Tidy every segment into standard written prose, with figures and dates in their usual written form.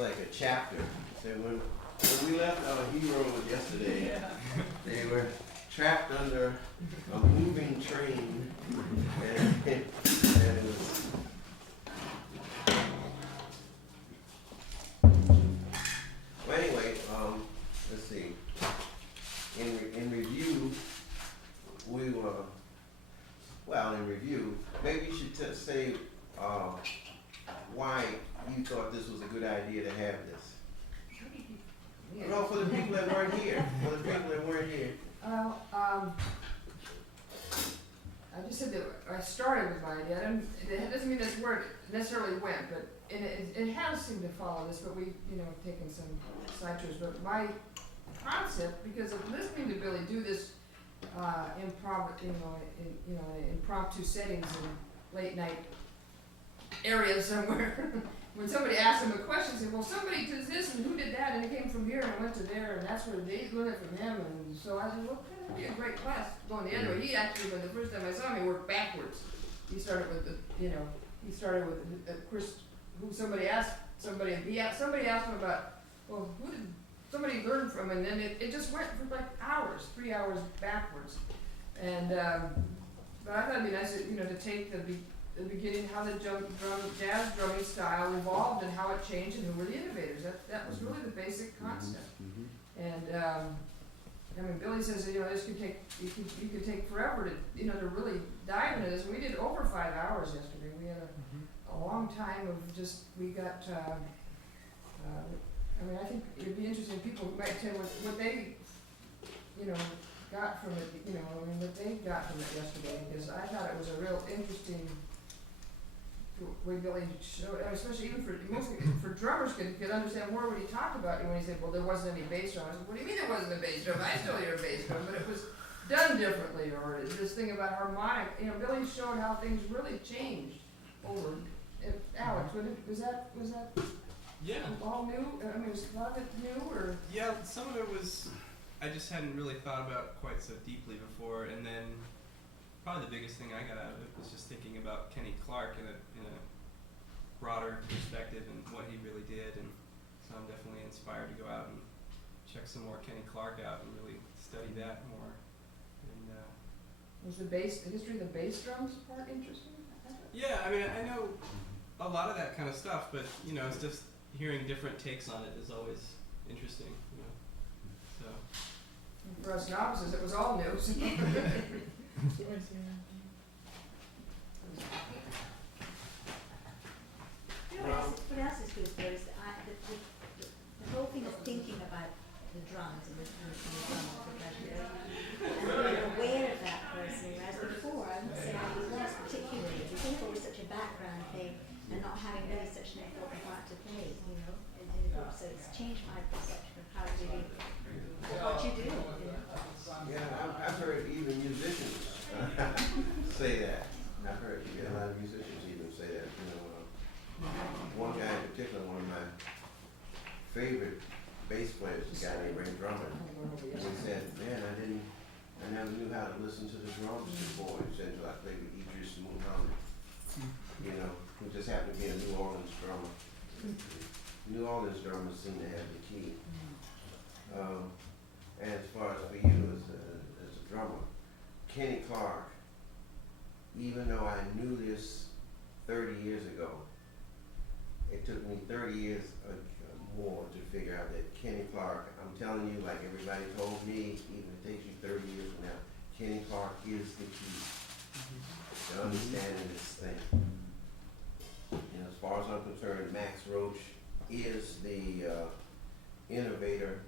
like a chapter. So when we left our heroes yesterday, they were trapped under a moving train, and it was. Well, anyway, let's see. In review, we were. Well, in review, maybe you should say why you thought this was a good idea to have this. No, for the people that weren't here. For the people that weren't here. I just said that I started with my idea. It doesn't mean that's where it necessarily went, but it has seemed to follow this, but we've taken some side tours. But my concept, because of listening to Billy do this impromptu settings in late night areas somewhere. When somebody asked him a question, he said, well, somebody did this and who did that, and it came from here and it went to there, and that's where they learned it from him. And so I said, well, that'd be a great class going the other way. He actually, when the first time I saw him, he worked backwards. He started with Chris, who somebody asked somebody asked him about, well, who did somebody learn from, and then it just went for like hours, 3 hours backwards. And but I thought it'd be nice, to take the beginning, how the jazz drumming style evolved and how it changed and who were the innovators. That was really the basic concept. And Billy says that, this could take you could take forever to to really dive into this. And we did over 5 hours yesterday. We had a long time of just we got. I think it'd be interesting. People might tell what they, got from it. What they got from it yesterday. Because I thought it was a real interesting way Billy showed, especially even mostly for drummers could understand more what he talked about. When he said, "Well, there wasn't any bass drum," I said, "What do you mean there wasn't a bass drum? I still hear a bass drum, but it was done differently." Or this thing about harmonic. Billy showed how things really changed over. Alex, was that? Yeah. All new? Was a lot of it new, or? Yeah, some of it was, I just hadn't really thought about quite so deeply before, and then probably the biggest thing I got out of it was just thinking about Kenny Clark in a broader perspective and what he really did, and so I'm definitely inspired to go out and check some more Kenny Clark out and really study that more. And was the history of the bass drums part interesting? Yeah, I know a lot of that kind of stuff, but it's just hearing different takes on it is always interesting, So. And for us novices, it was all new. So. What else is good there is the whole thing of thinking about the drums and the drums and being aware of that personally, whereas before I would say I was particularly because it was such a background thing and not having really such an important part to play, in the group. So it's changed my perception of how it really what you do. Yeah, I've heard even musicians say that. I've heard a lot of musicians even say that. One guy in particular, one of my favorite bass players, a guy named Ray Drummond, he said, "Man, I never knew how to listen to the drums before until I played with Idris Muhammad, who just happened to be a New Orleans drummer. New Orleans drummers seem to have the key." And as far as for you as a drummer, Kenny Clark, even though I knew this 30 years ago, it took me 30 years more to figure out that Kenny Clark, I'm telling you, like everybody told me, even if it takes you 30 years from now, Kenny Clark is the key to understanding this thing. As far as I'm concerned, Max Roach is the innovator.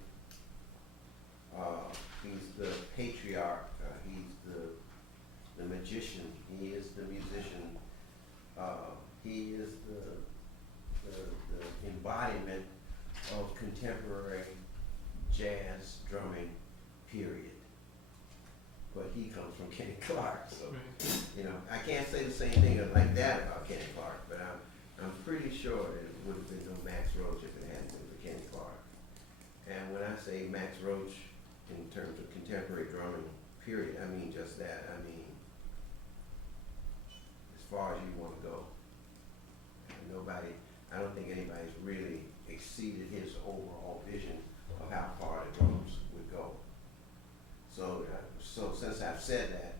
He's the patriarch. He's the magician. He is the musician. He is the embodiment of contemporary jazz drumming, period. But he comes from Kenny Clark, so I can't say the same thing like that about Kenny Clark, but I'm pretty sure that it would have been no Max Roach if it hadn't been for Kenny Clark. And when I say Max Roach in terms of contemporary drumming, period, I mean just that. I mean as far as you want to go. I don't think anybody's really exceeded his overall vision of how far the drums would go. So, so since I've said that,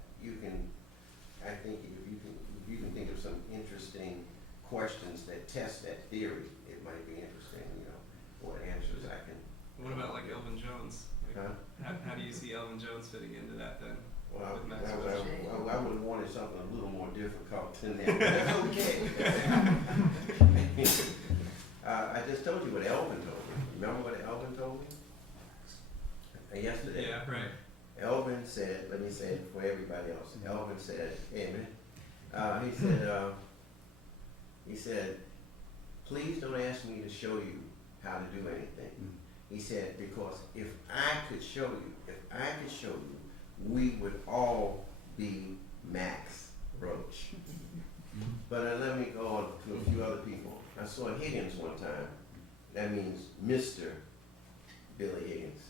I think if you can think of some interesting questions that test that theory, it might be interesting, you know, what answers I can. What about like Elvin Jones? Like, Huh? how do you see Elvin Jones fitting into that then? Well, With Max I would have wanted something a little more difficult than that, but that's okay. I just told you what Elvin told me. Remember what Elvin told me? Yesterday? Yeah, right. Elvin said, let me say it for everybody else. Elvin said, amen. He said, please don't ask me to show you how to do anything. He said, because if I could show you, we would all be Max Roach. But let me go on to a few other people. I saw Higgins one time. That means Mr. Billy Higgins.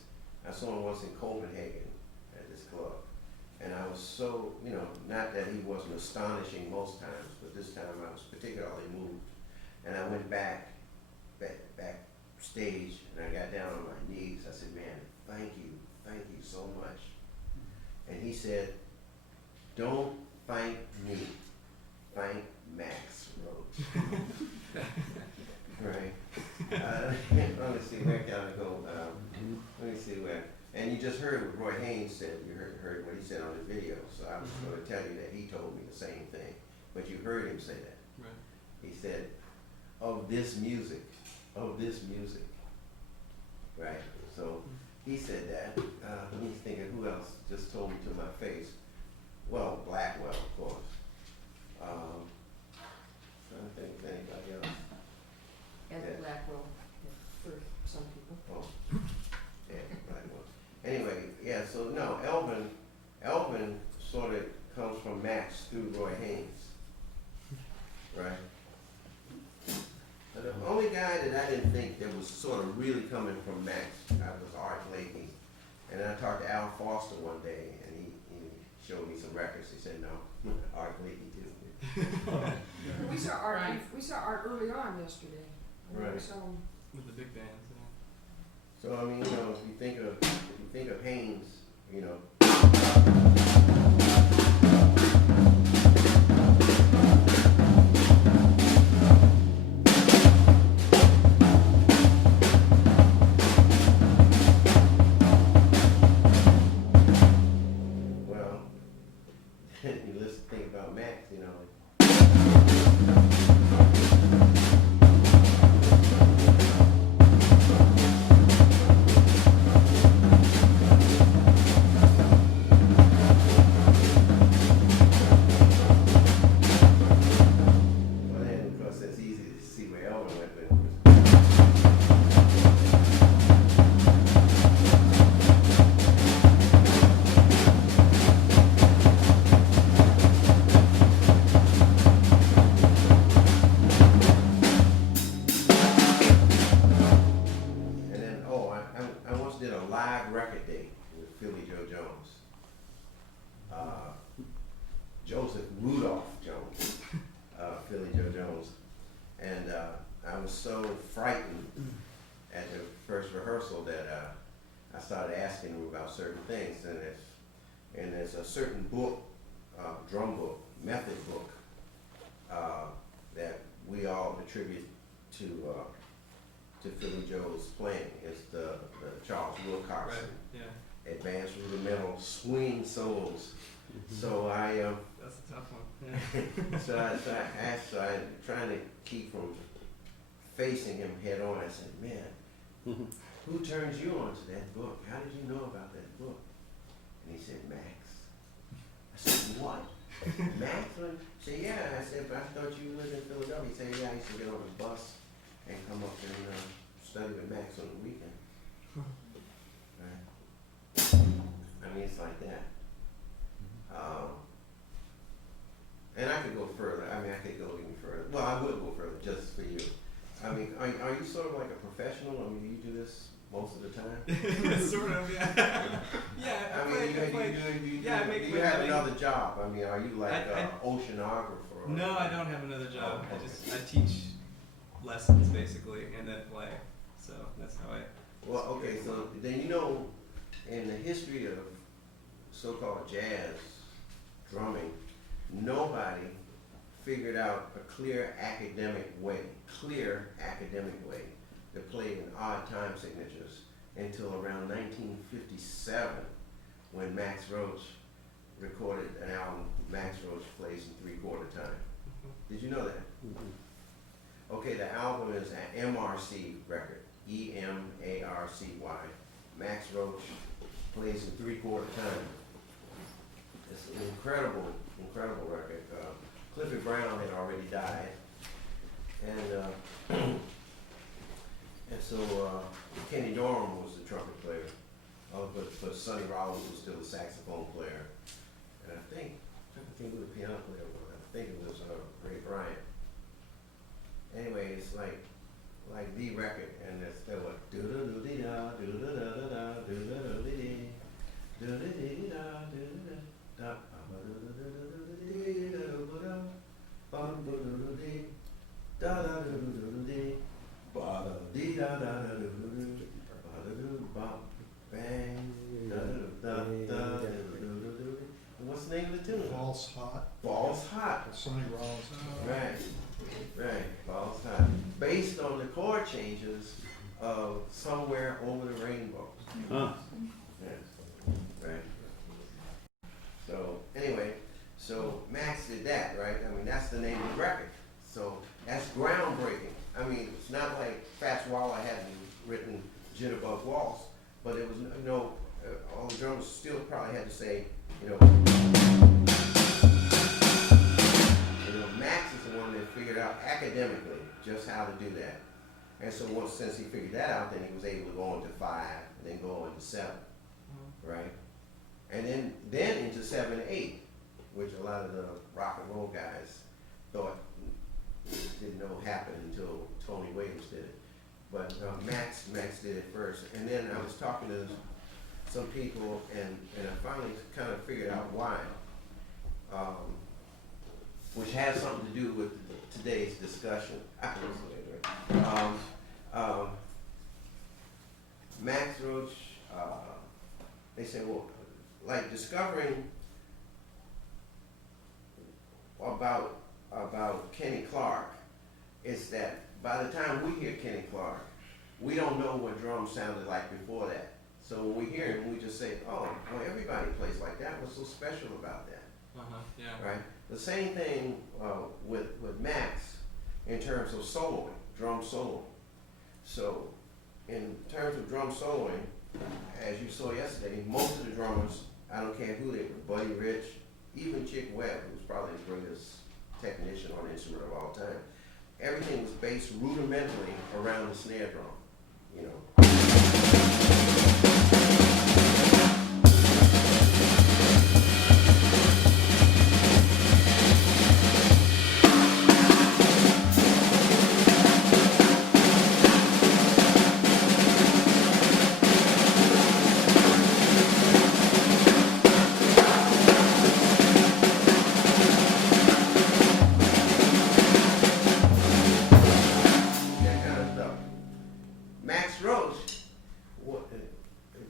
I saw him once in Copenhagen at this club. And I was so, you know, not that he wasn't astonishing most times, but this time I was particularly moved. And I went backstage, and I got down on my knees. I said, man, thank you so much. And he said, don't thank me, thank Max Roach. Right? Let me see, where can I go? Let me see where. And you just heard what Roy Haynes said. You heard what he said on the video. So I was going to tell you that he told me the same thing. But you heard him say that. Right. He said, of this music. Right? So he said that. Let me think of who else just told me to my face. Well, Blackwell, of course. Trying to think of anybody else. And Yeah. Blackwell, for some people. Oh, yeah, Blackwell. Anyway, yeah, so no, Elvin sort of comes from Max through Roy Haynes. Right? But the only guy that I didn't think that was sort of really coming from Max was Art Blakey. And then I talked to Al Foster one day, and he showed me some records. He said, no, Art Blakey too. We saw Art. We saw Art early on yesterday. I mean, we Right. saw him. With the big bands, So I mean, you know, if you think of Haynes, you know. Well, you listen, think about Max, you know. Well, then, of course, it's easy to see where Elvin went with it. And then, I once did a live record date with Philly Joe Jones. Joseph Rudolph Jones, Philly Joe Jones. And I was so frightened at the first rehearsal that I started asking him about certain things. And there's a certain book, drum book, method book, that we all attribute to Philly Joe's playing. It's the Charles yeah. Wilcox Right. Yeah. Advanced Rudimental Swing Solos. So That's a tough one. Yeah. so I trying to keep from facing him head on. I said, man, who turns you on to that book? How did you know about that book? And he said, Max. I said, what? Max? He said, yeah. I said, but I thought you lived in Philadelphia. He said, yeah, I used to get on the bus and come up and study with Max on the weekend. Right? I mean, it's like that. And I could go further. I mean, I could go even further. Well, I would go further just for you. I mean, are you sort of like a professional? I mean, do you do this most of the time? Sort of, yeah. Yeah, I mean, you have another job. I mean, are you like an oceanographer? No, I don't have another job. Oh, okay. I teach lessons basically and then play. So that's how I. Well, okay, so then you know, in the history of so-called jazz drumming, nobody figured out a clear academic way to play in odd time signatures until around 1957, when Max Roach recorded an album, Max Roach Plays in 3/4 time. Did you know that? Okay, the album is an MRC record, EMARCY. Max Roach Plays in 3/4 time. It's an incredible record. Clifford Brown had already died, and so Kenny Dorham was the trumpet player, but Sonny Rollins was still the saxophone player, and I think who the piano player was. I think it was Ray Bryant. Anyway, it's like the record, and it's that was do da do dee da do da da da da do da da dee dee do da dee da do da da ba do da da da dee da do da ba do da dee da da do do dee ba da dee da da da do do ba da do ba bang da da da da do. What's the name of the tune? False Hot. False Hot. Sonny Rollins. Right, False Hot. Based on the chord changes of Somewhere Over the Rainbow. Huh. Yeah. Right. So, anyway, so Max did that, right? I mean, that's the name of the record. So, that's groundbreaking. I mean, it's not like Fats Waller hadn't written Jitterbug Waltz, but it was, all the drummers still probably had to say, Max is the one that figured out academically just how to do that. And so since he figured that out, then he was able to go on to 5, and then go on to 7, right? And then into 7 and 8, which a lot of the rock and roll guys thought didn't know happened until Tony Williams did it. But Max did it first. And then I was talking to some people, and I finally kind of figured out why, which has something to do with today's discussion. Max Roach, they say, well, like discovering about Kenny Clark is that by the time we hear Kenny Clark, we don't know what drums sounded like before that. So when we hear him, we just say, oh, well, everybody plays like that. What's so special about that? Yeah. Right? The same thing with Max in terms of soloing, drum soloing. So in terms of drum soloing, as you saw yesterday, most of the drummers, I don't care who they were, Buddy Rich, even Chick Webb, who's probably the greatest technician on the instrument of all time, everything was based rudimentarily around the snare drum, Max Roach,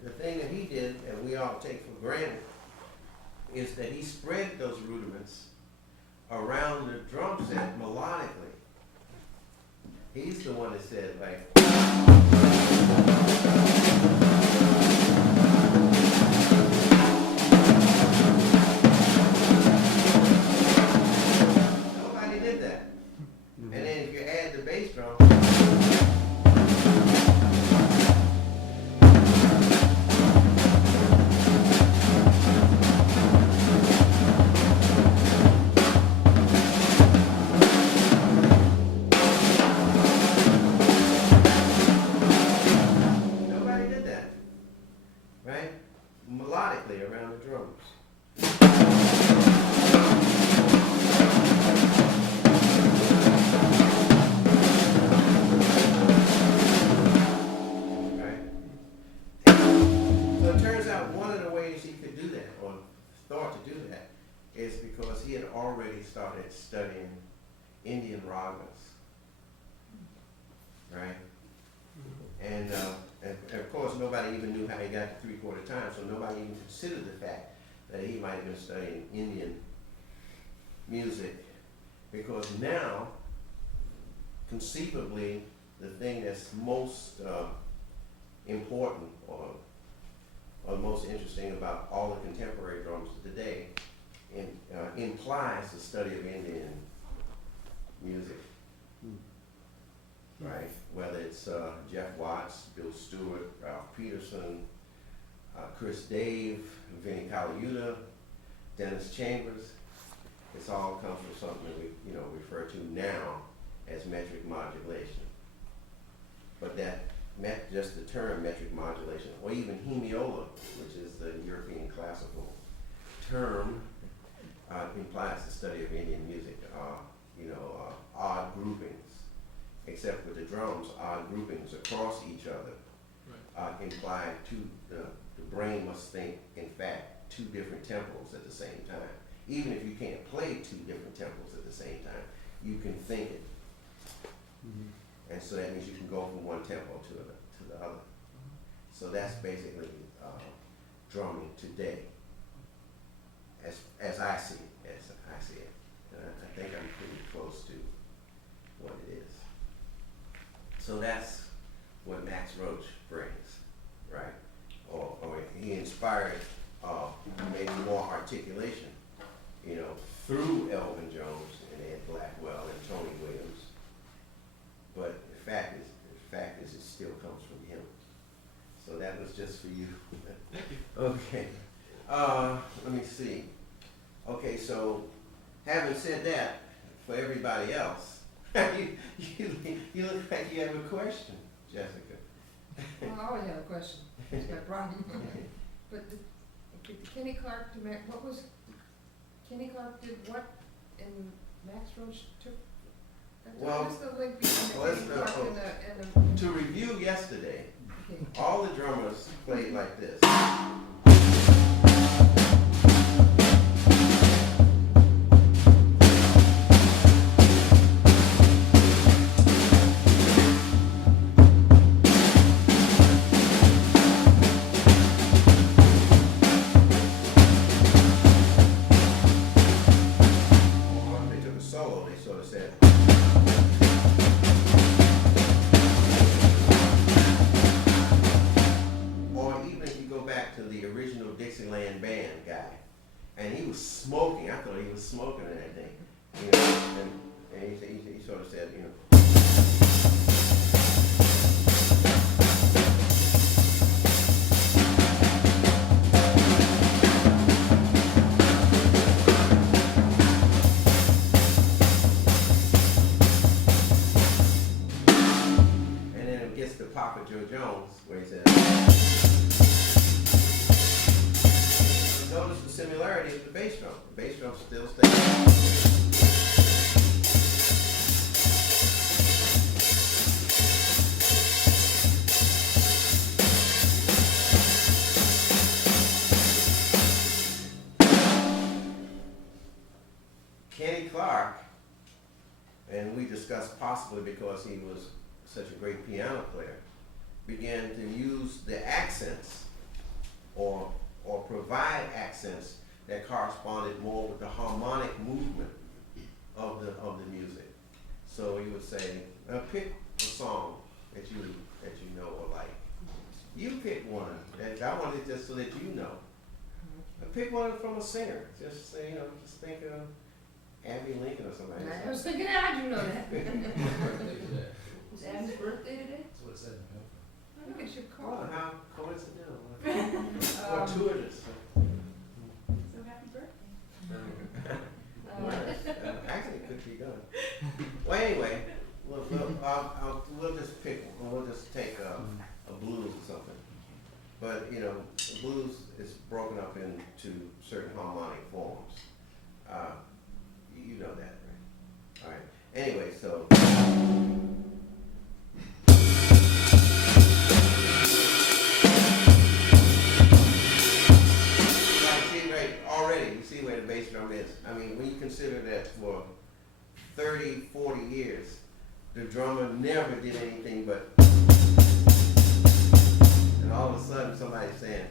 the thing that he did, and we all take for granted, is that he spread those rudiments around the drum set melodically. He's the one that said, like, nobody did that. And then if you add the bass drum, right? Melodically around the drums. Right? So it turns out one of the ways he could do that, or thought to do that, is because he had already started studying Indian ragas. Right? And of course, nobody even knew how he got to 3/4 time, so nobody even considered the fact that he might have been studying Indian music. Because now, conceivably, the thing that's most important or most interesting about all the contemporary drums today implies the study of Indian music. Right? Whether it's Jeff Watts, Bill Stewart, Ralph Peterson, Chris Dave, Vinnie Colaiuta, Dennis Chambers, it's all comes from something that we refer to now as metric modulation. But just the term metric modulation, or even hemiola, which is the European classical term, implies the study of Indian music. Odd groupings, except with the drums, odd groupings across each other imply the brain must think, in fact, two different tempos at the same time. Even if you can't play two different tempos at the same time, you can think it. And so that means you can go from one tempo to the other. So that's basically drumming today, as I see it. I think I'm pretty close to what it is. So that's what Max Roach brings, right? Or he inspired maybe more articulation, through Elvin Jones and Ed Blackwell and Tony Williams. But the fact is it still comes from him. So that was just for you. Thank you. Okay. Let me see. Okay, so having said that, for everybody else, you look like you have a question, Jessica. Well, I always have a question, that's my problem. But Kenny Clark, Kenny Clark did what, and Max Roach took? Well, what's the link between well, Kenny Clark and the? To review yesterday, Okay. all the drummers played like this. When they took a solo, they sort of said, or even if you go back to the original Dixieland band guy, and he was smoking. I thought he was smoking in that thing, and he sort of said, and then it gets to Papa Joe Jones, where he says, notice the similarity of the bass drum. The bass drum still stays. Kenny Clark, and we discussed possibly because he was such a great piano player, began to use the accents or provide accents that corresponded more with the harmonic movement of the music. So he would say, pick a song that you know or like. You pick one. And I wanted it just so that you know. Pick one from a singer. Just say, just think of Abby Lincoln or somebody. I was thinking, how'd you know that? Birthday today. Was Adam's birthday today? That's what it said in the paper. Look at your Oh, card. how coincidental. Fortuitous. So happy birthday. Actually, it could be done. Well, anyway, we'll just pick. We'll just take a blues or something. But the blues is broken up into certain harmonic forms. You know that, right? All right. Anyway, so. Already, you see where the bass drum is. I mean, when you consider that for 30, 40 years, the drummer never did anything but all of a sudden somebody's saying,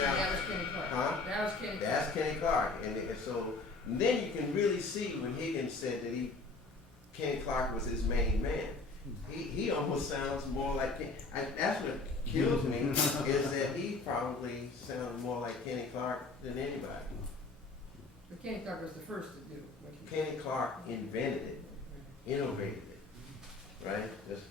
That was Kenny Clark. huh? That was Kenny Clark. That's Kenny Clark, and so then you can really see when Higgins said that Kenny Clark was his main man. He almost sounds more like that's what kills me is that he probably sounds more like Kenny Clark than anybody. But Kenny Clark was the first to do what he Kenny Clark invented it, innovated it, right? Just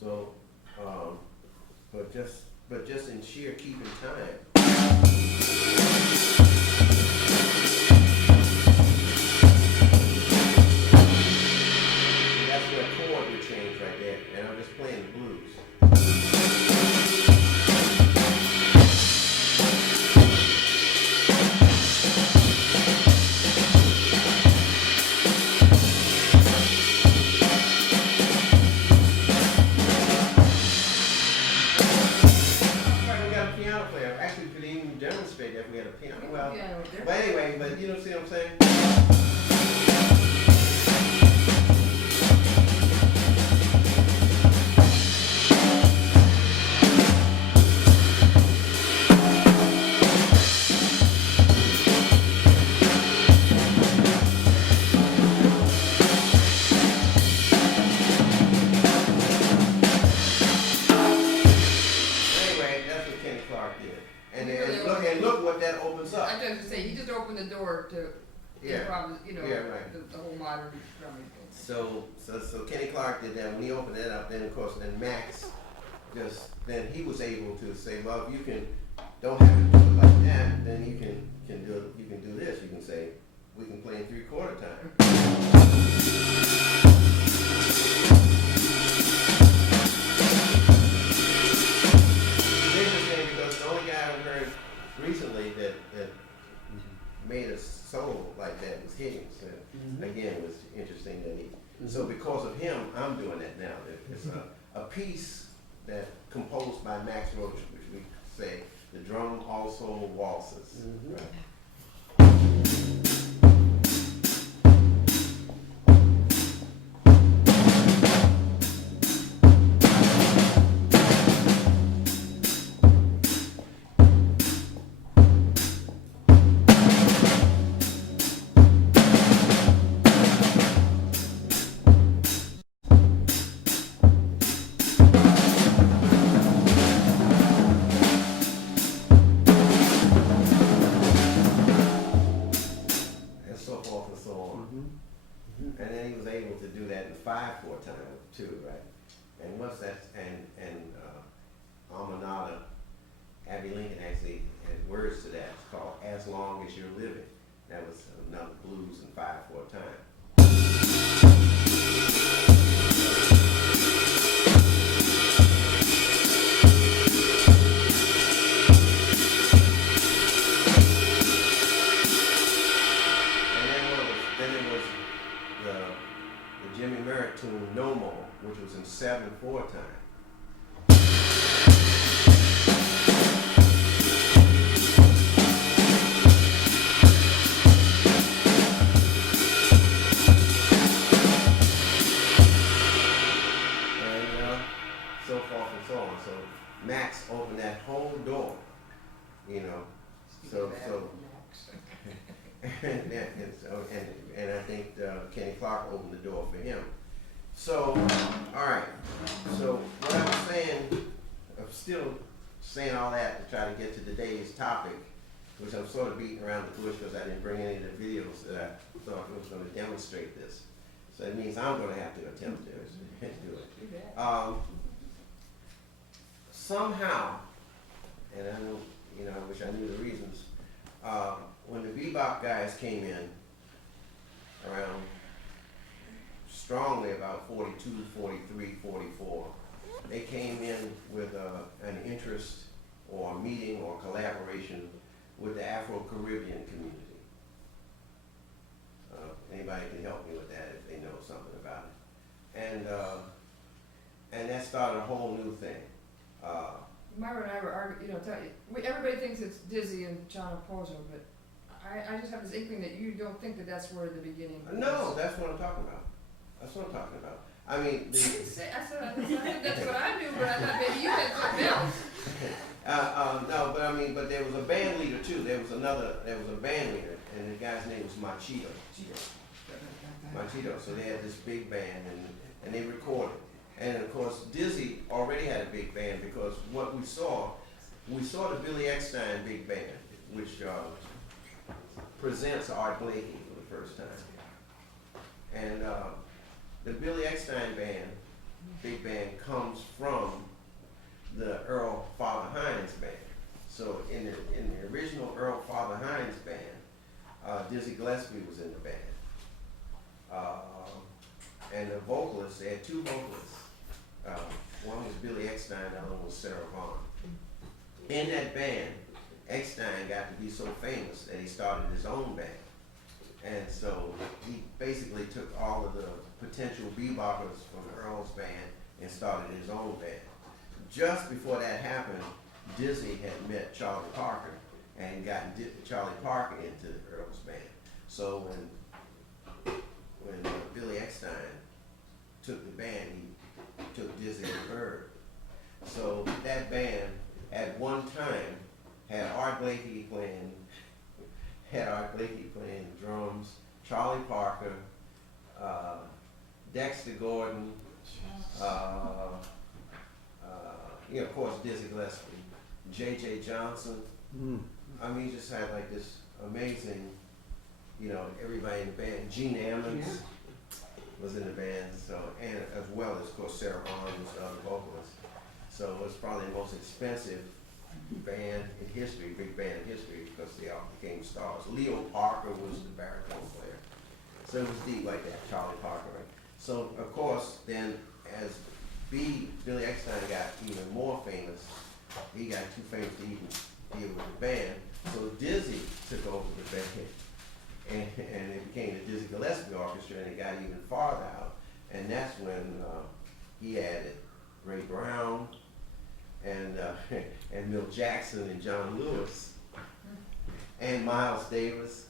so, but just in sheer keeping time. That's where chord would change right there, and I'm just playing the blues. Right, we got a piano player. Actually, we could even demonstrate that we had a piano. Well, piano right there. but anyway, but you know, see what I'm saying? Anyway, that's what Kenny Clark did. And He then really look what that opens up. I was just say, he just opened the door to Yeah. improv, you know, Yeah, right. the whole modern drumming thing. So Kenny Clark did that. When he opened that up, then of course, then Max then he was able to say, well, if you don't have to do it like that, then you can do this. You can say, we can play in 3/4 time. It's interesting because the only guy I've heard recently that made a solo like that was Higgins. And again, it was interesting that so because of him, I'm doing that now. It's a piece that composed by Max Roach, which we say, the drum also waltzes. Right? And so forth and so on. And then he was able to do that in 5/4 time too, right? And what's that? And Almanada, Abby Lincoln actually had words to that. It's called "As Long as You're Living." That was another blues in 5/4 time. Then it was the Jimmy Merritt tune "No More," which was in 7/4 time. And so forth and so on. So Max opened that whole door, you know. So and I think Kenny Clark opened the door for him. So, all right. So what I'm saying, I'm still saying all that to try to get to today's topic, which I'm sort of beating around the bush because I didn't bring any of the videos that I thought was going to demonstrate this. So it means I'm going to have to attempt to do it. Somehow, and I know, you know, I wish I knew the reasons. When the bebop guys came in, around strongly about 42, 43, 44. They came in with an interest or a meeting or collaboration with the Afro-Caribbean community. Anybody can help me with that if they know something about it. And that started a whole new thing. Myra and I were arguing, everybody thinks it's Dizzy and John Opozo, but I just have this inkling that you don't think that that's where the beginning was. No, that's what I'm talking about. That's what I'm talking about. I mean, I didn't say, I said that's what I knew, but I thought maybe you had something else. no, but I mean, but there was a band leader too. There was a band leader, and the guy's name was Machito. Machito. So they had this big band, and they recorded. And of course, Dizzy already had a big band because what we saw the Billy Eckstine big band, which presents Art Blakey for the first time. And the Billy Eckstine band, big band, comes from the Earl Father Hines band. So in the original Earl Father Hines band, Dizzy Gillespie was in the band. And the vocalists, they had two vocalists. One was Billy Eckstine, the other one was Sarah Vaughan. In that band, Eckstine got to be so famous that he started his own band. And so he basically took all of the potential beboppers from Earl's band and started his own band. Just before that happened, Dizzy had met Charlie Parker and gotten Charlie Parker into Earl's band. So when Billy Eckstine took the band, he took Dizzy and Bird. So that band at one time had Art Blakey playing drums, Charlie Parker, Dexter Gordon, of course Dizzy Gillespie, J.J. Johnson. I mean, he just had like this amazing, everybody in the band. Gene Ammons was in the band, so, and as well as, of course, Sarah Vaughan was the other vocalist. So it was probably the most expensive band in history, big band in history, because they all became stars. Leo Parker was the baritone player. So it was deep like that, Charlie Parker. Right? So, of course, then as Billy Eckstine got even more famous, he got too famous to even deal with the band. So Dizzy took over the band. And it became the Dizzy Gillespie Orchestra, and it got even farther out. And that's when he added Ray Brown and Milt Jackson and John Lewis and Miles Davis.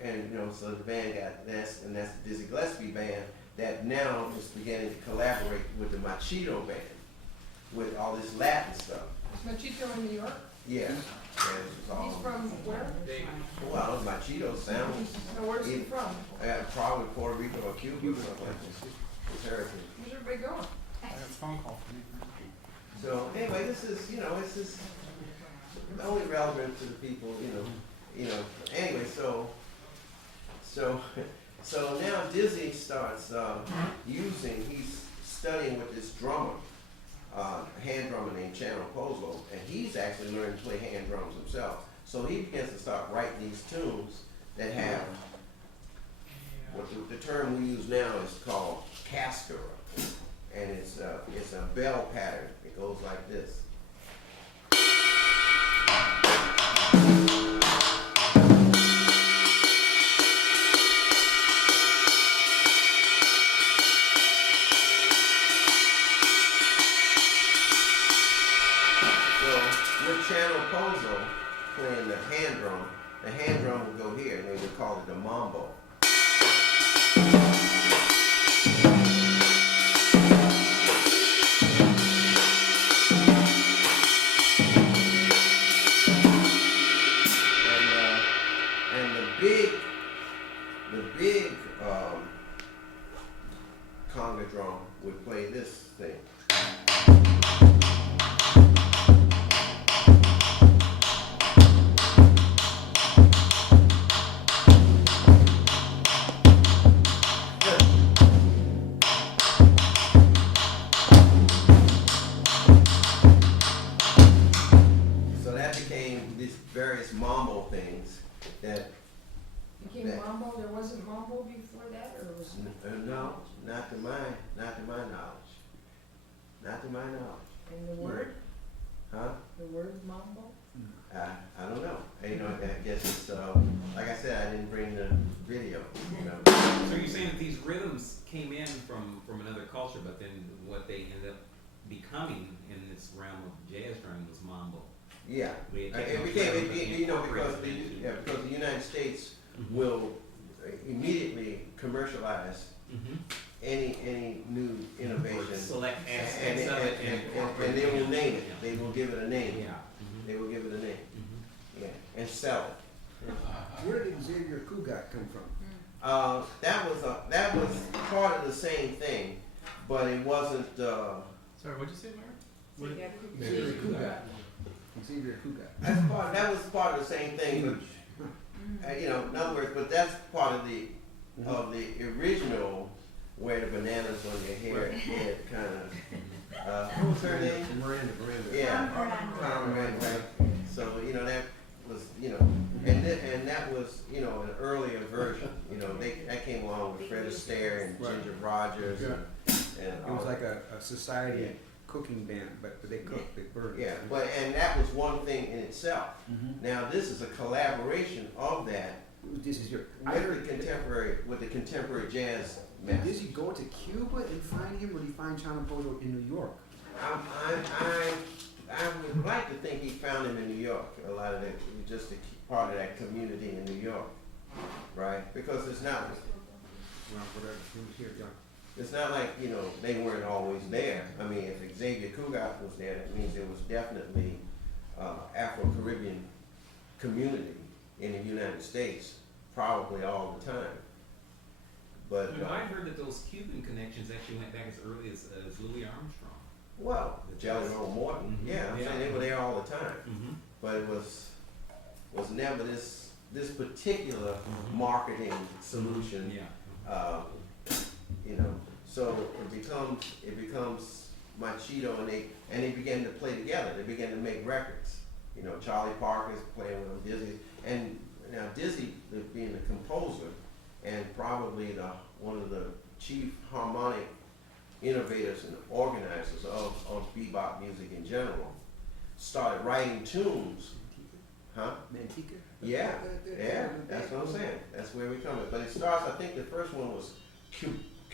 And so the band got that's the Dizzy Gillespie band that now is beginning to collaborate with the Machito band with all this Latin stuff. Is Machito in New York? Yeah. He's from where? Well, Machito sounds. No, where's he from? Probably Puerto Rico or Cuba or something like this. His heritage. Where's everybody going? I got a phone call from you. So anyway, this is this is only relevant to the people, Anyway, so now Dizzy starts he's studying with this drummer, hand drummer named Channel Pozo, and he's actually learned to play hand drums himself. So he begins to start writing these tunes that have what the term we use now is called cascara, and it's a bell pattern. It goes like this. Channel Pozo playing the hand drum would go here, and they would call it the mambo. And the big conga drum would play this thing. Various mambo things that Became mambo? there wasn't mambo before that, or was it? No, not to my knowledge. Not to my knowledge. And the word, Huh? the word mambo? I don't know. You know, I guess it's, like I said, I didn't bring the video, you know. So you're saying that these rhythms came in from another culture, but then what they ended up becoming in this realm of jazz drumming was mambo. Yeah. We had It taken became, those rhythms and you know, because incorporated them because the United States into- will immediately commercialize any new innovation. Select And, aspects of it and incorporate they will it. name it. Yeah. They will give it a name. Yeah. They will give it a name. Yeah. And sell it. Where did Xavier Cugat come from? That was part of the same thing, but it wasn't. Sorry, what'd you say, Mary? Xavier Cugat. Xavier Cugat. That was part of the same thing, but you know, in other words, but that's part of the original where the bananas on your head kind of. What was her name? Miranda. Yeah. Right. So you know that was and that was an earlier version. You know that came along with Fred Astaire and Right. Ginger Rogers and It was like a society cooking band, but they cooked, they burned. yeah, and that was one thing in itself. Now this is a collaboration of that This is your. with the contemporary jazz Did method. he go to Cuba and find him, or did he find Chana Bozo in New York? I would like to think he found him in New York. A lot of that, just a part of that community in New York, right? Because it's not Whatever, he was here, John. It's not like, they weren't always there. I mean, if Xavier Cugat was there, that means there was definitely Afro-Caribbean community in the United States, probably all the time. But, I heard that those Cuban connections actually went back as early as Louis Armstrong. well, Jelly Roll Morton, yeah, I'm saying they were there all the time. But it was never this particular marketing solution. Yeah. So it becomes Machito, and they began to play together. They began to make records. Charlie Parker's playing with them, Dizzy, and now Dizzy being the composer and probably one of the chief harmonic innovators and organizers of bebop music in general, started writing tunes. Huh? Manteca? Yeah, that's what I'm saying. That's where we come in. But it starts, I think the first one was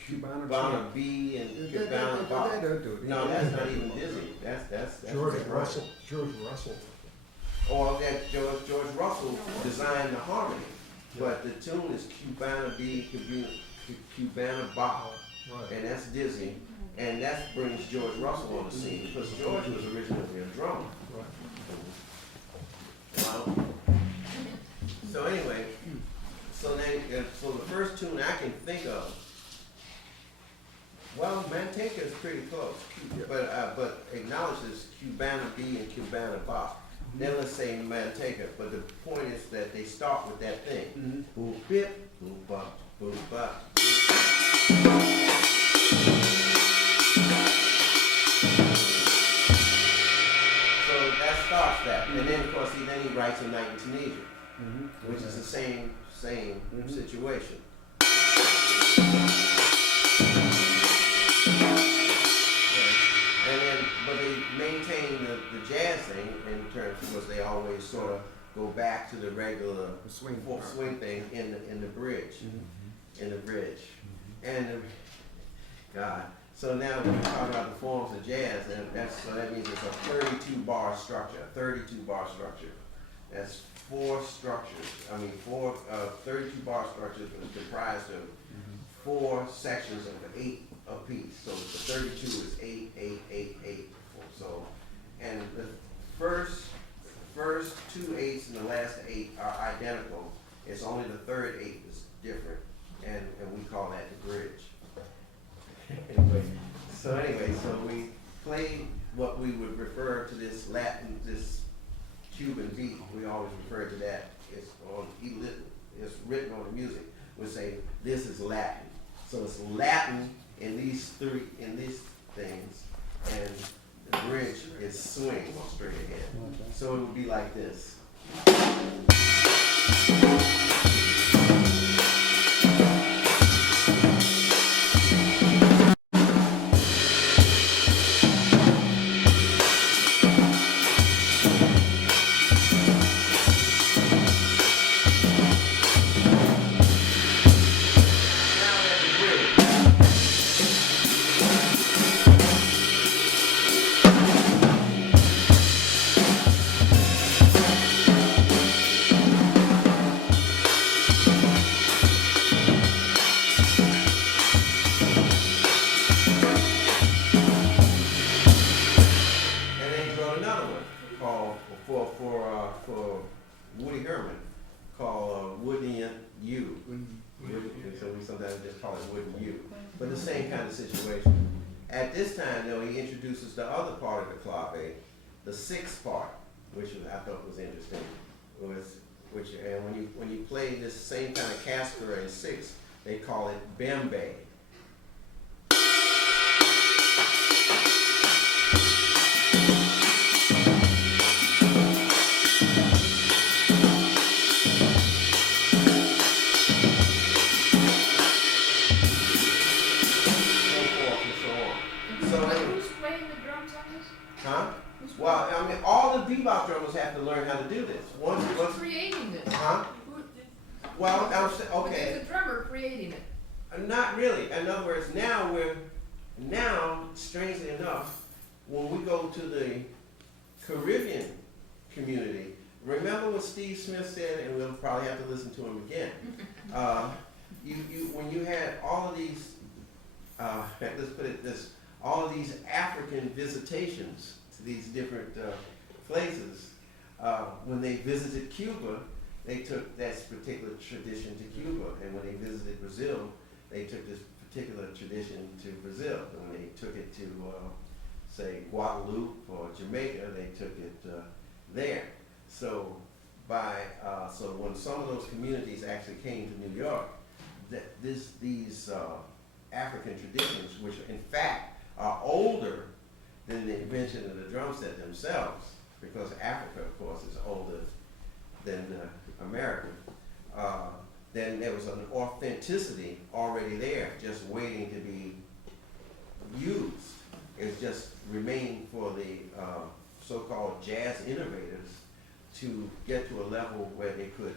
Cubana B and Cubana Bob. No, that's not even Dizzy. That's George Rick Russell. George Russell. Or that George Russell designed the harmony. But the tune is Cubana B, Cubana Bob. Right. And that's Dizzy. And that brings George Russell on the scene because George was originally a drummer. Well, so anyway, so the first tune I can think of, well, Manteca is pretty close, but acknowledges Cubana B and Cubana Bop. Then let's say Manteca, but the point is that they start with that thing. Boop bip, boop bop, boop bop. So that starts that, and then of course he writes A Night in Tunisia, which is the same situation. But they maintain the jazz thing in terms because they always sort of go back to the regular swing thing in the bridge, God. So now when we talk about the forms of jazz, and that means it's a 32-bar structure. That's four structures. 32-bar structures is comprised of four sections of 8 apiece. So the 32 is 8, 8, 8, 8. So, and the first 2 8s and the last 8 are identical. It's only the third 8 is different, and we call that the bridge. Anyway, so we played what we would refer to this Cuban beat. We always refer to that. It's written on the music. We say this is Latin. So it's Latin in these things, and the bridge is swing straight ahead. So it would be like this. Woody Herman called Wooden U. When- And so we sometimes just call it Wooden U. But the same kind of situation. At this time, though, he introduces the other part of the clave, the sixth part, which I thought was interesting. And when you play this same kind of caskera in six, they call it bembe. Who's playing the drums on this? Huh? Who's Well, I mean, all the bebop drummers have to learn how to do this. Who's creating this? Huh? Well, okay. But the drummer creating it. Not really. In other words, now, strangely enough, when we go to the Caribbean community, remember what Steve Smith said, and we'll probably have to listen to him again. When you had all of these, let's put it this, all of these African visitations to these different places, when they visited Cuba, they took that particular tradition to Cuba, and when they visited Brazil, they took this particular tradition to Brazil. And when they took it to, say, Guadeloupe or Jamaica, they took it there. So so when some of those communities actually came to New York, these African traditions, which in fact are older than the invention of the drum set themselves, because Africa, of course, is older than America, then there was an authenticity already there, just waiting to be used. It's just remained for the so-called jazz innovators to get to a level where they could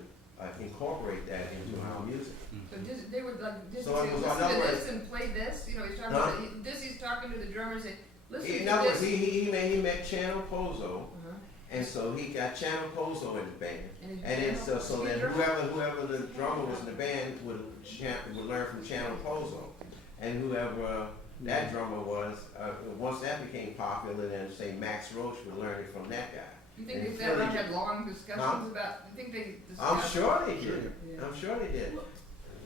incorporate that into our music. So they would like Dizzy So it say, was listen another to way- this and play this. You know, he's talking Huh? to Dizzy's talking to the drummers and listen In to other words, this. he met Channel Pozo, Uh-huh. and so he got Channel Pozo in the band. And And then so then drummer. whoever the drummer was in the band would learn from Channel Pozo, and whoever that drummer was, once that became popular, then say Max Roach would learn it from that guy. You think and they sat around Philly- had long discussions Huh? about? You think they I'm discussed? sure they did. Yeah. I'm sure they did.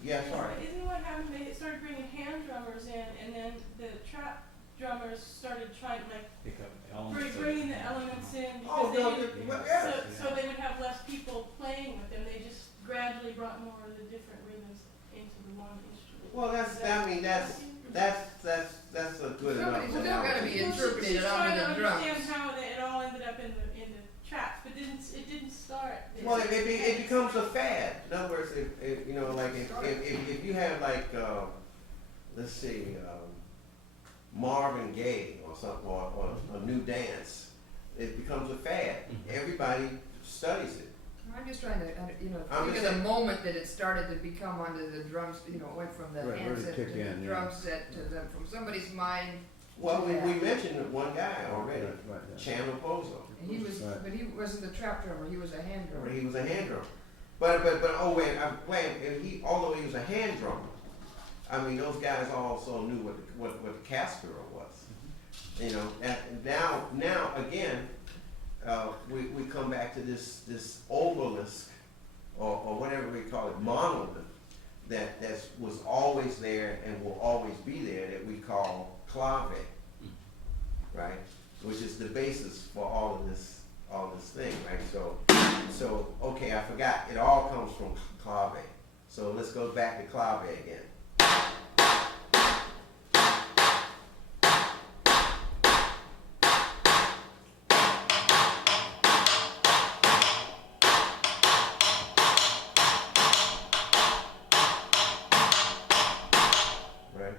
Yeah, sorry. Isn't what happened, they started bringing hand drummers in, and then the trap drummers started trying, like, Pick up elements. bringing the elements in, Oh, because no, they didn't, well, yeah. so they would have less people playing with them, they just gradually brought more of the different rhythms into the one instrument. Well, that's a good enough. Somebody's still gotta analogy. be interpreted onto the drums. Trying to understand how it all ended up in the traps, but it didn't start. Well, it becomes a fad. In other words, if you know, like if you have like, let's see, Marvin Gaye or something, or a new dance, it becomes a fad. Everybody studies it. I'm just trying to, I'm think just of the saying- moment that it started to become onto the drums, it went from the Right, where handset did to it kick the in, yeah. drum set to the, from somebody's mind. Well, we Yeah. mentioned one guy already, Right, yeah. Channel Pozo. And he was, Right. but he wasn't the trap drummer, he was a hand drummer. He was a hand drummer. But although he was a hand drummer, I mean, those guys also knew what the caskera was. You know, and now again, we come back to this obelisk or whatever we call it, monolith that was always there and will always be there, that we call clave, right? Which is the basis for all of this thing, right? So okay, I forgot. It all comes from clave. So let's go back to clave again. Right?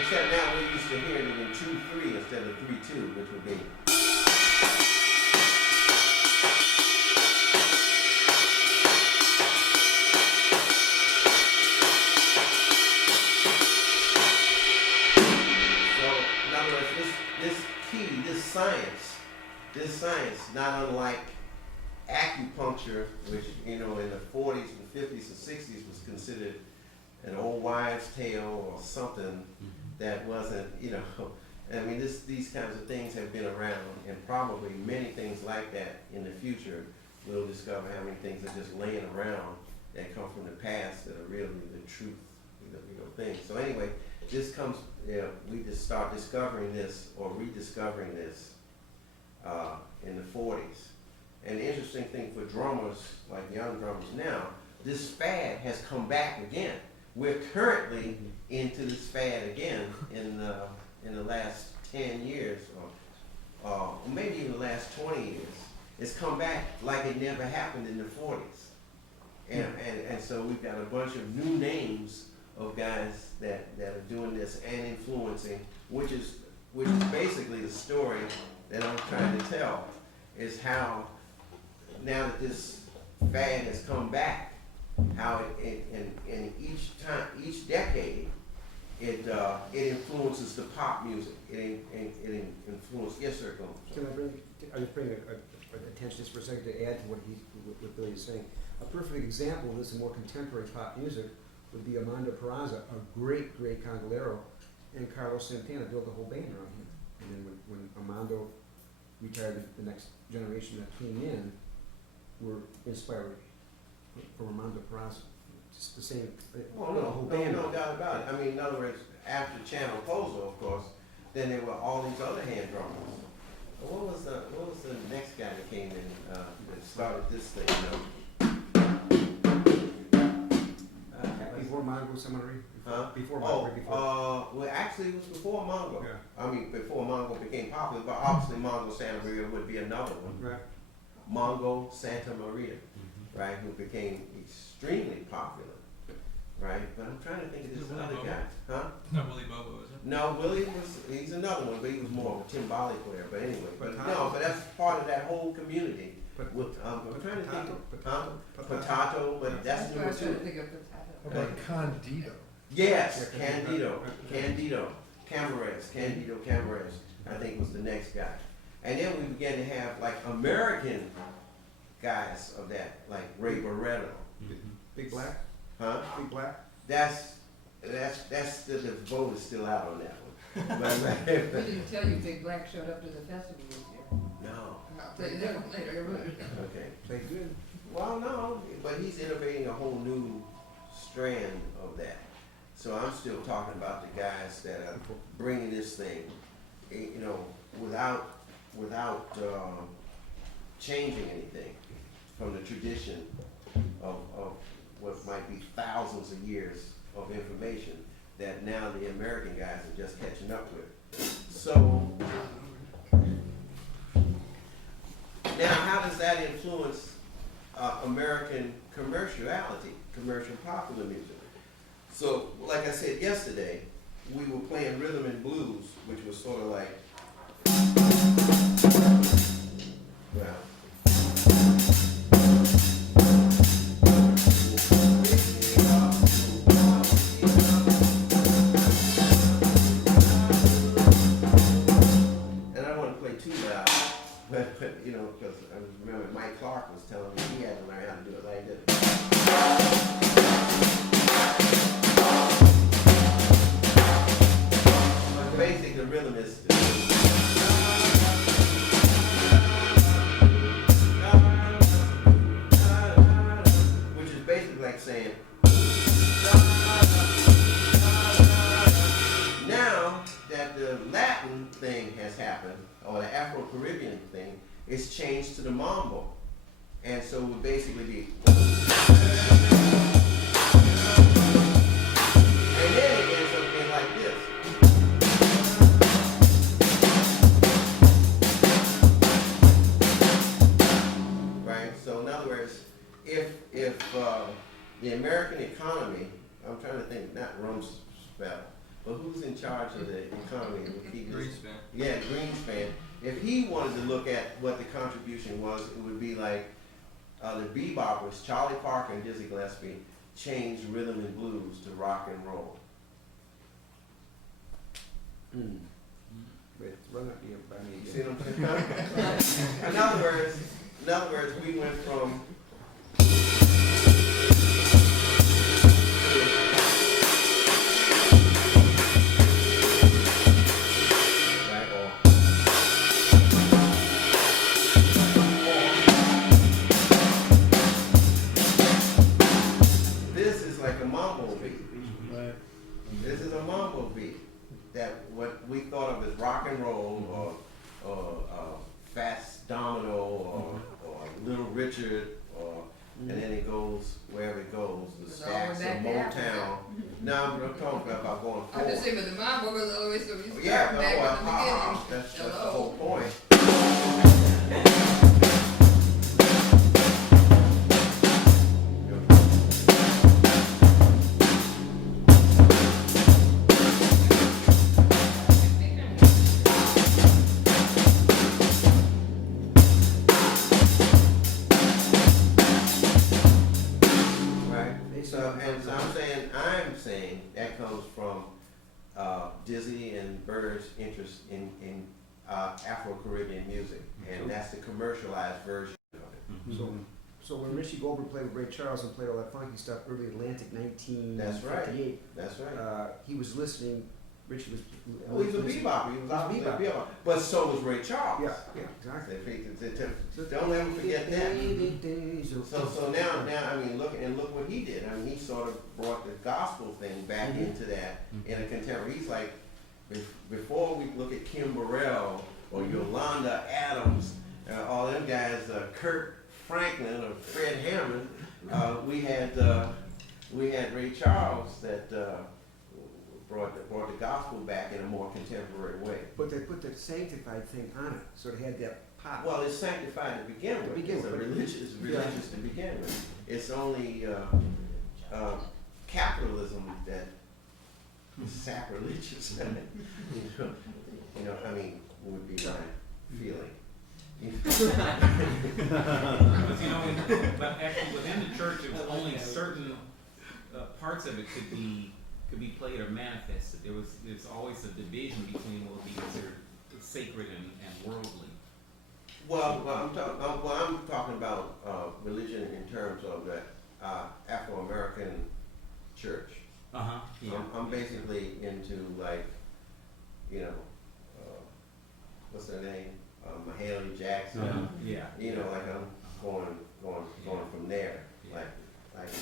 Except now we're used to hearing it in 2-3 instead of 3-2, which would be. So, in other words, this key, this science, not unlike acupuncture, which, in the 40s and 50s and 60s was considered an old wives' tale or something that wasn't, you know, I mean, these kinds of things have been around, and probably many things like that in the future. We'll discover how many things are just laying around that come from the past that are really the truth, things. So anyway, this comes, we just start discovering this or rediscovering this in the 40s. And the interesting thing for drummers, like young drummers now, this fad has come back again. We're currently into this fad again in the last 10 years, or maybe even the last 20 years. It's come back like it never happened in the 40s. And so we've got a bunch of new names of guys that are doing this and influencing, which is basically the story that I'm trying to tell, is how now that this fad has come back, how in each decade, it influences the pop music. It influences. Yes, sir. Go. Can I just bring attention just for a second to add to what Billy is saying. A perfect example of this in more contemporary pop music would be Armando Peraza, a great congolero, and Carlos Santana built a whole band around him. And then when Armando retired, the next generation that came in were inspired from Armando Peraza. Just the same. Well, no doubt about it. I mean, in other words, after Channel Pozo, of course, then there were all these other hand drummers. What was the next guy that came in that started this thing? Before Mongo Samaria? Huh? Before Mongo? Well, actually, it was before Mongo. Yeah. I mean, before Mongo became popular, but obviously Mongo Santa Maria would be another one. Right. Mongo Santa Maria, right, who became extremely popular, right? But I'm trying to think of this other guy, huh? Not Willie Bobo, is it? No, he's another one, but he was more of a timbale player. But anyway, but that's part of that whole community. I'm trying to think of Potato, but that's number two. How about Candido? Yes, Candido Camarez, I think was the next guy. And then we began to have like American guys of that, like Ray Barretto. Big Black? Huh? Big Black? That's still, the vote is still out on that one. We didn't tell you Big Black showed up to the festival this year. No. I'll tell you that one later. Okay. They good. Well, no, but he's innovating a whole new strand of that. So I'm still talking about the guys that are bringing this thing, you know, without changing anything from the tradition of what might be thousands of years of information that now the American guys are just catching up with. So now how does that influence American commerciality, commercial popular music? So, like I said yesterday, we were playing rhythm and blues, which was sort of like, well, and I don't want to play too loud, but you know, because I remember Mike Clark was telling me he had to learn how to do it like this. Basically, the rhythm is which is basically like saying now that the Latin thing has happened, or the Afro-Caribbean thing, it's changed to the mambo. And so it would basically be and then it ends up being like this. Right? So in other words, if the American economy, I'm trying to think, not Rumsfeld, but who's in charge of the economy? Greenspan. Yeah, Greenspan. If he wanted to look at what the contribution was, it would be like the beboppers, Charlie Parker and Dizzy Gillespie, changed rhythm and blues to rock and roll. Wait, run up here by me You see again. what I'm saying? In other words, we went from Little Richard, or and then it goes wherever it goes, the It's all the way Stacks or back to Africa. Motown. No, I'm talking about going I'm just forward. saying, but the mambo goes all the way, so you start Yeah, back well, from the beginning. that's the Hello. whole point. Right. So, and so I'm saying that comes from Dizzy and Bird's interest in Afro-Caribbean music, and that's the commercialized version of it. So, so when Richie Goldberg played with Ray Charles and played all that funky stuff, early Atlantic, 1958, That's right. That's right. he was listening. Richie was. Well, he's a bebop. He was obviously a bebop. But so was Ray Charles. Yeah, yeah, exactly. Don't ever forget that. So, So now, I mean, look what he did. I mean, he sort of brought the gospel thing back into that in a contemporary. He's like, before we look at Kim Burrell or Yolanda Adams, all them guys, Kurt Franklin or Fred Hammond, we had Ray Charles that brought the gospel back in a more contemporary way. but they put that sanctified thing on it, so it had that pop. Well, it's sanctified to begin with. begin It's with. religious to begin with. It's only capitalism that is sacrilegious. you know, I mean, would be my feeling. Because, you know, but actually within the church, it was only certain parts of it could be played or manifested. There's always a division between what would be considered sacred and worldly. Well, I'm talking about religion in terms of the Afro-American church. Yeah. I'm basically into, like, you know, what's her name? Mahalia Jackson. Yeah. You know, like I'm going from there, like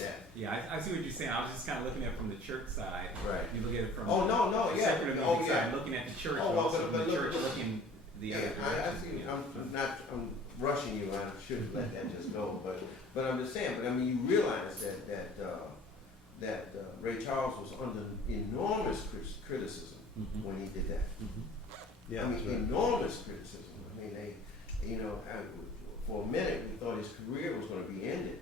that. Yeah, I see what you're saying. I was just kind of looking at it from the church side. Right. You look at it from Oh no, the yeah. secular music Oh side, yeah. looking at the church, Oh, well, also but the look- church looking the Yeah, other I direction. see. Yeah. I'm rushing you. I should let that just go. But I'm just saying. But I mean, you realize that Ray Charles was under enormous criticism when he did that. Yeah, I mean, that's right. enormous criticism. I mean, they, you know, for a minute we thought his career was going to be ended.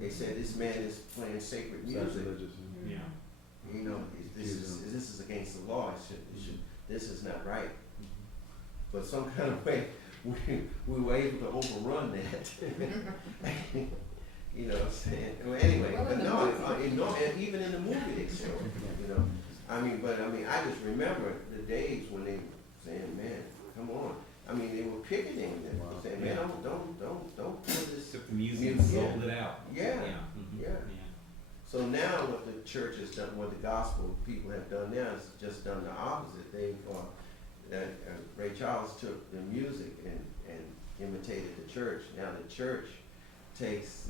They said this man is playing sacred music. Sacrilegious. Yeah. You know, this is against the law. This is not right. But some kind of way, we were able to overrun that. You know what I'm saying? Well, anyway, Well, but in the no, and even in the movie they showed it, you know. I mean, I just remember the days when they were saying, man, come on. I mean, they were picketing them, saying, man, don't pull this. Took the music and Music. sold it out. Yeah. Yeah. Yeah. So now what the church has done, what the gospel people have done now is just done the opposite. Ray Charles took the music and imitated the church. Now the church takes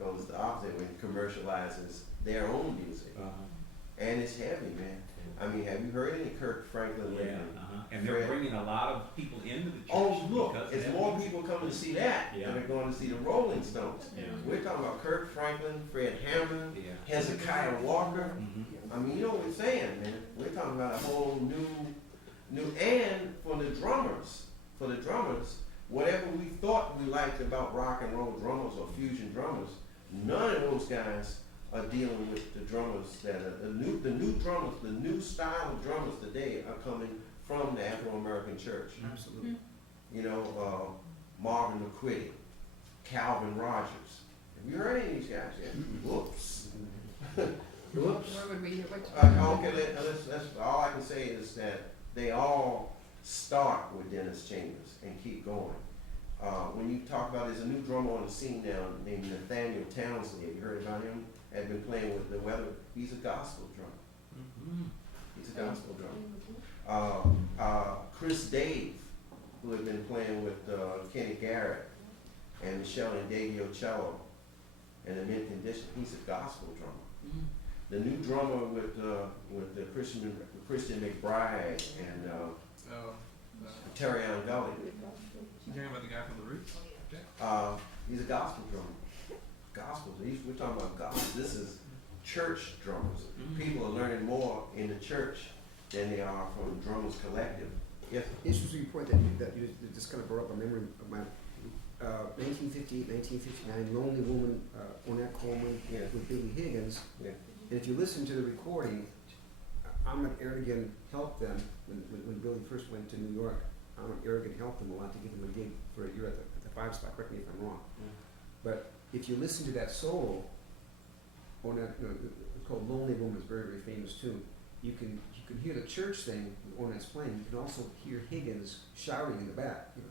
goes the opposite way and commercializes their own music. And it's heavy, man. I mean, have you heard any Kirk Franklin lately? And they're bringing a lot of people into the church. Oh, look, because of it's that more music. people coming to see that Yeah. than are going to see the Rolling Stones. Yeah. We're talking about Kirk Franklin, Fred Hammond, Yeah. Hezekiah Walker. Mhm. I mean, you know what we're saying, man. We're talking about a whole new, and for the drummers, whatever we thought we liked about rock and roll drummers or fusion drummers, none of those guys are dealing with the drummers that are the new drummers, the new style of drummers today are coming from the Afro-American church. Absolutely. You know, Marvin McQuitty, Calvin Rogers. Have you heard any of these guys yet? Whoops. Whoops. Where would we, what? Okay, let's, all I can say is that they all start with Dennis Chambers and keep going. When you talk about, there's a new drummer on the scene now named Nathaniel Townsley. Have you heard about him? Had been playing with the Weather. He's a gospel drummer. He's a gospel drummer. Chris Dave, who had been playing with Kenny Garrett and Michelle and Davio Cello and the Mint Condition. He's a gospel drummer. The new drummer with the Christian McBride and Terry Gully. You talking about the guy from the Roots? He's a gospel drummer. Gospel. We're talking about gospel. This is church drummers. People are learning more in the church than they are from drummers collective. Yes. Interesting point that you just kind of brought up a memory of my 1958, 1959, Lonely Woman, Ornette Coleman Yeah. with Billy Higgins. Yeah. And if you listen to the recording, Ahmet Erdogan helped them when Billy first went to New York. Ahmet Erdogan helped them a lot to give them a gig for a year at the 5 spot. Correct me if I'm wrong. But if you listen to that solo, on that, it's called Lonely Woman, it's a very, very famous tune. You can hear the church thing when it's playing. You can also hear Higgins shouting in the back. You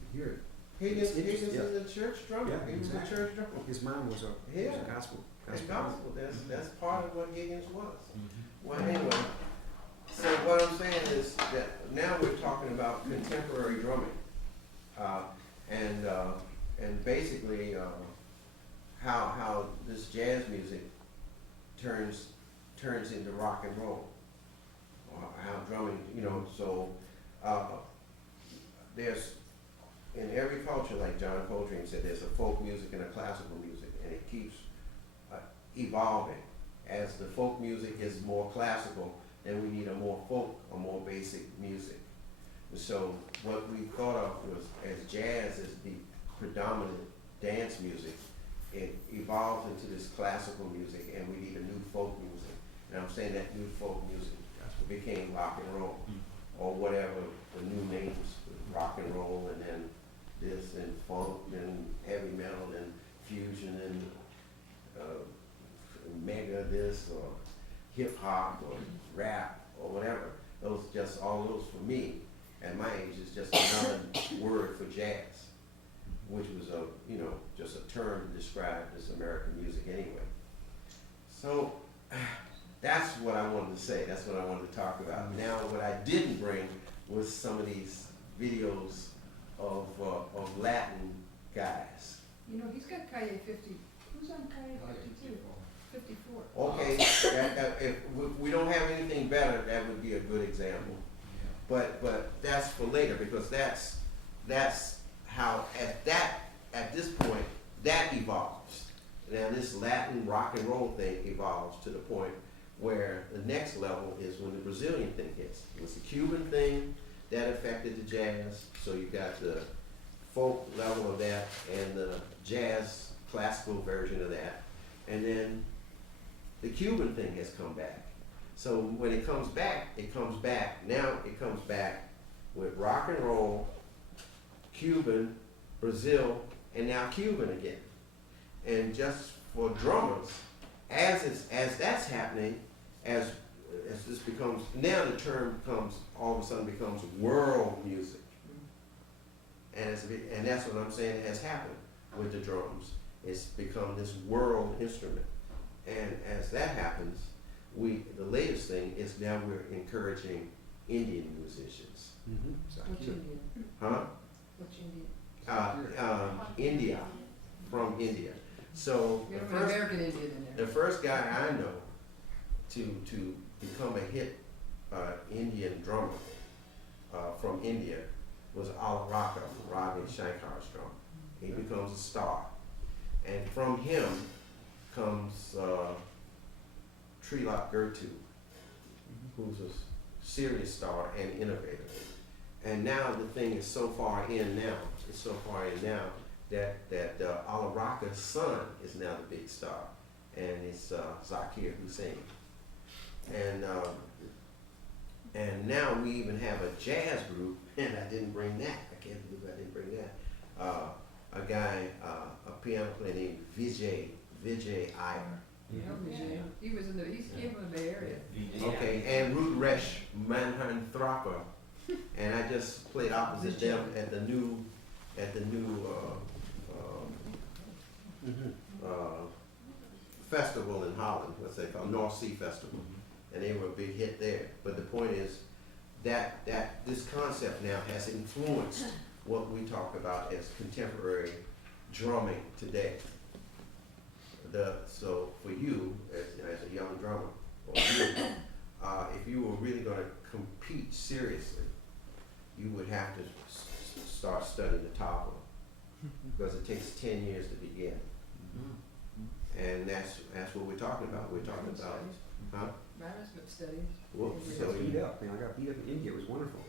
can hear it. Higgins Yeah. is a church drummer. Yeah, He was a exactly. church drummer. His mom was a gospel. That's gospel. That's part of what Higgins was. Mm-hmm. Well, anyway, so what I'm saying is that now we're talking about contemporary drumming, and basically how this jazz music turns into rock and roll, or how drumming, so there's in every culture, like John Coltrane said, there's a folk music and a classical music, and it keeps evolving. As the folk music is more classical, then we need a more folk, a more basic music. So what we thought of was as jazz as the predominant dance music, it evolved into this classical music, and we need a new folk music. And I'm saying that new folk music became rock and roll, or whatever the new names, rock and roll, and then this, and funk, and heavy metal, and fusion, and mega this, or hip hop, or rap, or whatever. All those for me, at my age, is just another word for jazz, which was just a term to describe this American music anyway. So that's what I wanted to say. That's what I wanted to talk about. Now, what I didn't bring was some of these videos of Latin guys. He's got Calle 50. Who's on Calle 52? 54. Okay, if we don't have anything better, that would be a good example. But that's for later, because that's how at this point that evolves. Now this Latin rock and roll thing evolves to the point where the next level is when the Brazilian thing hits. It was the Cuban thing that affected the jazz, so you got the folk level of that and the jazz classical version of that, and then the Cuban thing has come back. So when it comes back, now it comes back with rock and roll, Cuban, Brazil, and now Cuban again. And just for drummers, as that's happening, as this becomes, now the term all of a sudden becomes world music. And that's what I'm saying has happened with the drums. It's become this world instrument. And as that happens, the latest thing is now we're encouraging Indian musicians. Which Indian? Huh? Which Indian? India, from India. So You have an American Indian in there. the first guy I know to become a hit Indian drummer from India was Alaraka, Ravi Shankar's drummer. He becomes a star. And from him comes Trilok Gurtu, who's a serious star and innovator. And now the thing is so far in now, that Alaraka's son is now the big star, and it's Zakir Hussain. And now we even have a jazz group, and I didn't bring that. I can't believe I didn't bring that. A guy, a piano player named Vijay Iyer. Yeah. He came from the Bay Area. Okay, and Rudresh Manhantrapa, and I just played opposite them at the new festival in Holland, what's they called, North Sea Festival, and they were a big hit there. But the point is that this concept now has influenced what we talk about as contemporary drumming today. So for you, as a young drummer, or you, if you were really going to compete seriously, you would have to start studying the tabla, because it takes 10 years to begin. And that's what we're talking about. We're talking about, huh? Management studies. Well, I so got beat you, up, man, I got beat up in India, it was wonderful.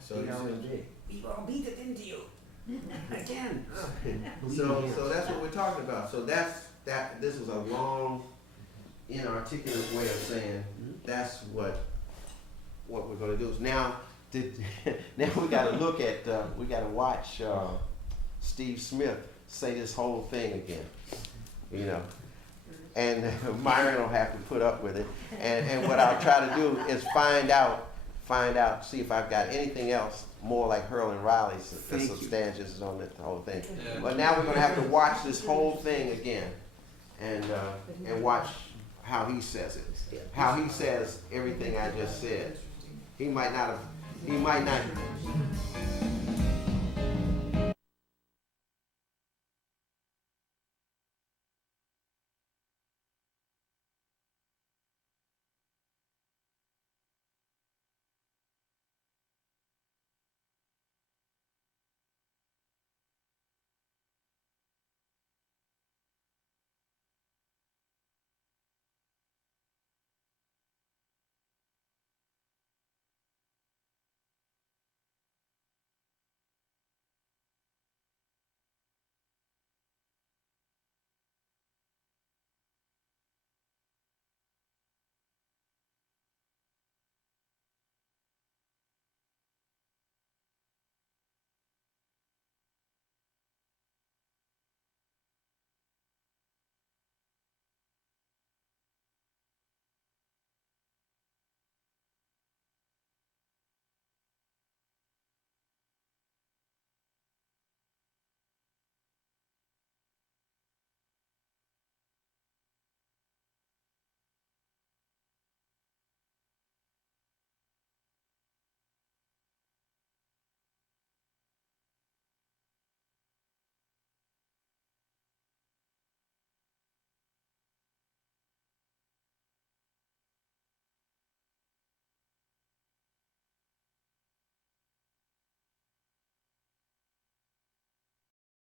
so 8 hours a you, day. I'll beat it into you. Again. so that's what we're talking about. So this was a long, inarticulate way of saying, that's what we're gonna do. Now, now we gotta look at, we gotta watch, Steve Smith say this whole thing again, and Myron will have to put up with it, and what I'll try to do is find out, see if I've got anything else more like Hurl and Riley's that Thank you. substantiates on the whole thing. Yeah. But now we're gonna have to watch this whole thing again, and watch how he says it, how he says everything I just said. He might not